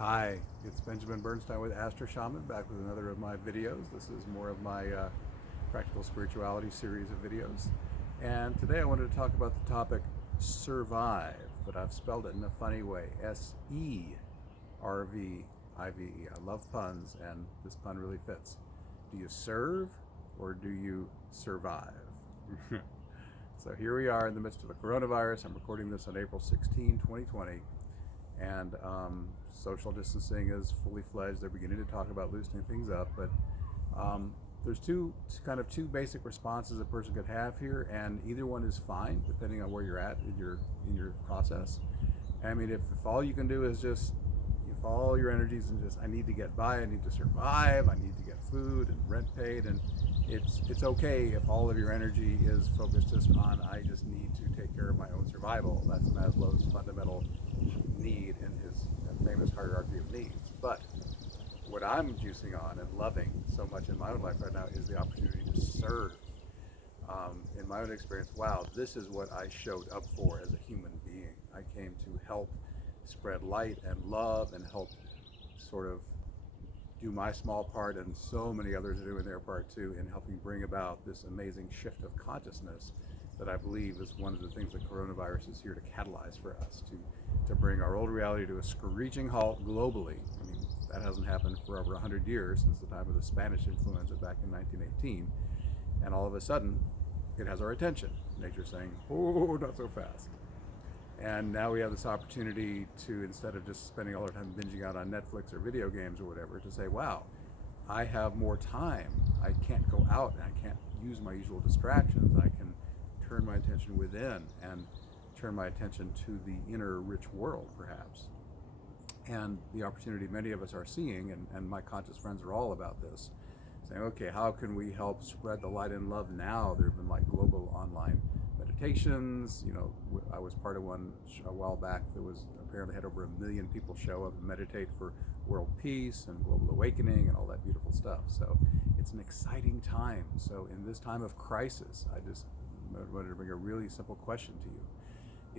Hi, it's Benjamin Bernstein with Astro Shaman, back with another of my videos. This is more of my practical spirituality series of videos. And today I wanted to talk about the topic Serve-ive, but I've spelled it in a funny way, S-E-R-V-I-V-E. I love puns, and this pun really fits. Do you serve or do you survive? So here we are in the midst of the coronavirus. I'm recording this on April 16, 2020. And social distancing is fully fledged. They're beginning to talk about loosening things up, but there's two basic responses a person could have here, and either one is fine depending on where you're at in your process. I mean, if all you can do is just if all your energies and just I need to get by, I need to survive, I need to get food and rent paid, and it's okay if all of your energy is focused just on I just need to take care of my own survival. That's Maslow's fundamental need in his famous hierarchy of needs. But what I'm juicing on and loving so much in my own life right now is the opportunity to serve. In my own experience, wow, this is what I showed up for as a human being. I came to help spread light and love and help sort of do my small part, and so many others are doing their part too in helping bring about this amazing shift of consciousness that I believe is one of the things that coronavirus is here to catalyze for us, to bring our old reality to a screeching halt globally. I mean, that hasn't happened for over 100 years, since the time of the Spanish influenza back in 1918, and all of a sudden it has our attention. Nature's saying, oh, not so fast. And now we have this opportunity to, instead of just spending all our time binging out on Netflix or video games or whatever, to say, wow, I have more time. I can't go out and I can't use my usual distractions. I can turn my attention within and turn my attention to the inner rich world, perhaps. And the opportunity many of us are seeing, and my conscious friends are all about this, saying, okay, how can we help spread the light and love now? There have been like global online meditations. You know, I was part of one a while back that was apparently had over 1 million people show up and meditate for world peace and global awakening and all that beautiful stuff. So it's an exciting time. So in this time of crisis, I just wanted to bring a really simple question to you.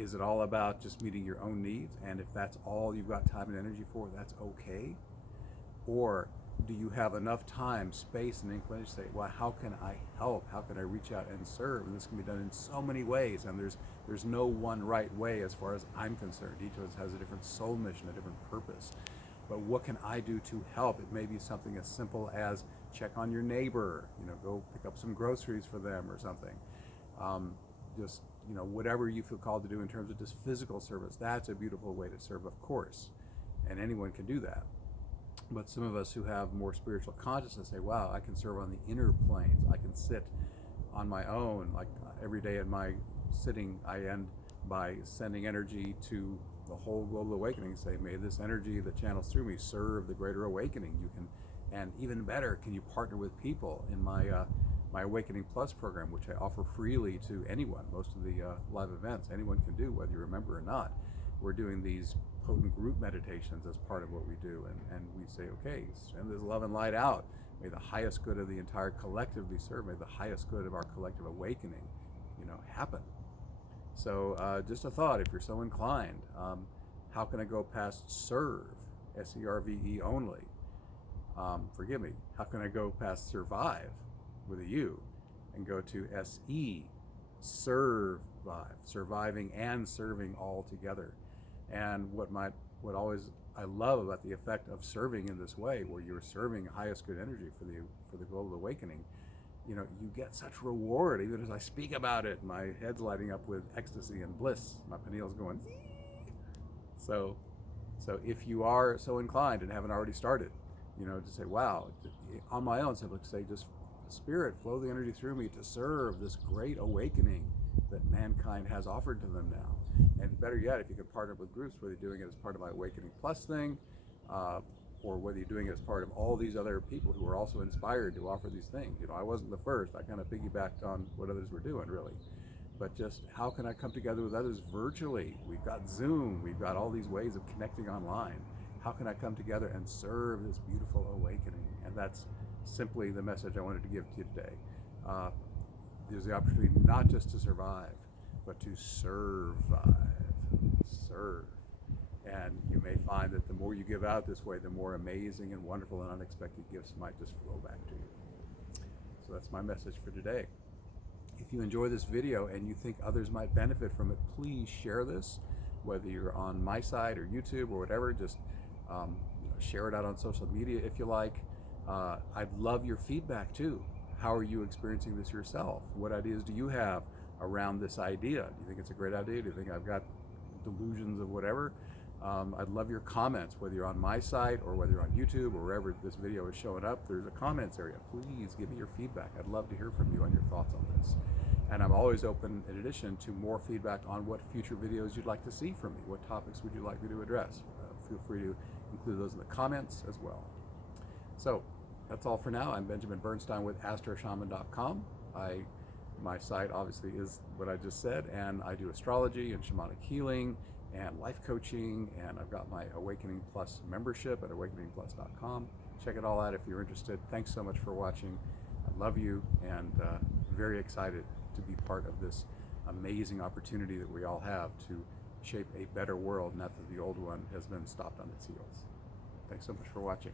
Is it all about just meeting your own needs? And if that's all you've got time and energy for, that's okay? Or do you have enough time, space, and inclination to say, well, how can I help? How can I reach out and serve? And this can be done in so many ways, and there's no one right way as far as I'm concerned. Each of us has a different soul mission, a different purpose. But what can I do to help? It may be something as simple as check on your neighbor, go pick up some groceries for them or something. Just, whatever you feel called to do in terms of just physical service, that's a beautiful way to serve, of course. And anyone can do that. But some of us who have more spiritual consciousness say, wow, I can serve on the inner planes. I can sit on my own. Like every day in my sitting, I end by sending energy to the whole global awakening. Say, may this energy that channels through me serve the greater awakening. You can, and even better, can you partner with people in my Awakening Plus program, which I offer freely to anyone. Most of the live events anyone can do, whether you remember or not. We're doing these potent group meditations as part of what we do, and we say, okay, send this love and light out. May the highest good of the entire collective be served. May the highest good of our collective awakening, happen. So just a thought, if you're so inclined, how can I go past serve, S-E-R-V-E only? Forgive me, how can I go past survive with a U and go to S-E, serve-ive, surviving and serving all together? And what I love about the effect of serving in this way, where you're serving highest good energy for the global awakening, you get such reward. Even as I speak about it, my head's lighting up with ecstasy and bliss. My pineal's going. So if you are so inclined and haven't already started, to say, wow, on my own, simply say, just Spirit, flow the energy through me to serve this great awakening that mankind has offered to them now. And better yet, if you could partner with groups, whether you're doing it as part of my Awakening Plus thing, or whether you're doing it as part of all these other people who are also inspired to offer these things. I wasn't the first. I kind of piggybacked on what others were doing, really. But just how can I come together with others virtually? We've got Zoom. We've got all these ways of connecting online. How can I come together and serve this beautiful awakening? And that's simply the message I wanted to give to you today. There's the opportunity not just to survive, but to survive. Serve. And you may find that the more you give out this way, the more amazing and wonderful and unexpected gifts might just flow back to you. So that's my message for today. If you enjoy this video and you think others might benefit from it, please share this, whether you're on my side or YouTube or whatever. Just share it out on social media if you like. I'd love your feedback too. How are you experiencing this yourself? What ideas do you have around this idea? Do you think it's a great idea? Do you think I've got delusions of whatever? I'd love your comments, whether you're on my site or whether you're on YouTube or wherever this video is showing up. There's a comments area. Please give me your feedback. I'd love to hear from you on your thoughts on this. And I'm always open, in addition, to more feedback on what future videos you'd like to see from me. What topics would you like me to address? Feel free to include those in the comments as well. So that's all for now. I'm Benjamin Bernstein with astroshaman.com. My site obviously is what I just said, and I do astrology and shamanic healing and life coaching, and I've got my Awakening Plus membership at awakeningplus.com. Check it all out if you're interested. Thanks so much for watching. I love you, and very excited to be part of this amazing opportunity that we all have to shape a better world, not that the old one has been stopped on its heels. Thanks so much for watching.